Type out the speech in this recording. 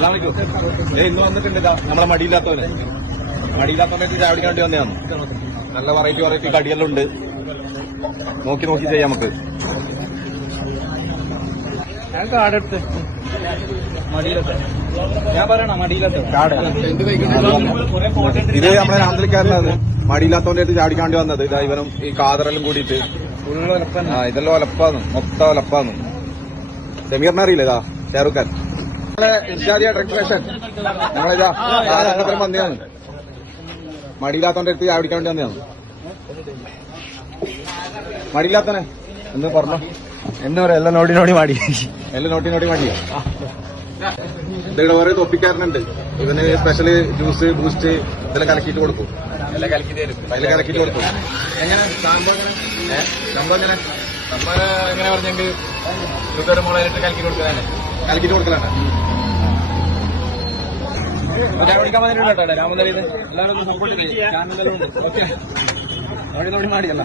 ഇന്ന് വന്നിട്ടുണ്ട് നമ്മളെ മടിയില്ലാത്തവന് ചായ കുടിക്കാൻ വേണ്ടി വന്നതാണ്. നല്ല വെറൈറ്റി കടിയെല്ലാം ഉണ്ട്. നോക്കി ചെയ്യാം നമുക്ക്. ഞാൻ കാടെടുത്ത് മടിയിലത്തെ ഞാൻ പറയണ മടിയിലത്തെ കാട് ഇത് നമ്മളെ നാന്തലിക്കാരനാണ്. മടിയില്ലാത്തവന്റെ അടുത്ത് ചാടിക്കാൻ വേണ്ടി വന്നത്. ഇതാ ഇവനും ഈ കാതറെല്ലാം കൂടിയിട്ട് ഇതെല്ലാം ഒലപ്പാന്ന്, മൊത്തം ഒലപ്പാന്ന്. സമീറിനെ അറിയില്ല ഇതാ ഷാറുഖ് ഖാൻ. ഇൻഷാദിയ ഡെക്കറേഷൻ നമ്മളിതാ വന്നതാണ്. മടിയില്ലാത്തവന്റെ അടുത്ത് ചാടിക്കാൻ വേണ്ടി വന്നതാണ്. മടിയില്ലാത്തവനെ എന്ന് പറഞ്ഞോ. എന്താ പറയാ, എല്ലാം നോട്ടി മാടി മാടിയോ. ഇതിവിടെ ഓരോ തൊപ്പിക്കാരനുണ്ട്. ഇവന് സ്പെഷ്യല് ജ്യൂസ്, ബൂസ്റ്റ് ഇതെല്ലാം കലക്കിയിട്ട് കൊടുക്കും. എല്ലാം കലക്കിയിട്ട് കൊടുക്കും. എങ്ങനെ സംഭവം എങ്ങനെ പറഞ്ഞെങ്കിൽ ഷുഗർ മുളകിട്ട് കലക്കിയിട്ട് കൊടുക്കലാണ്. വിളിക്കാൻ വന്നിട്ടുണ്ട് രാമന്തലി. എല്ലാവരും സപ്പോർട്ട് ചെയ്യാം. ഓക്കെ നോടി മാടിയല്ല.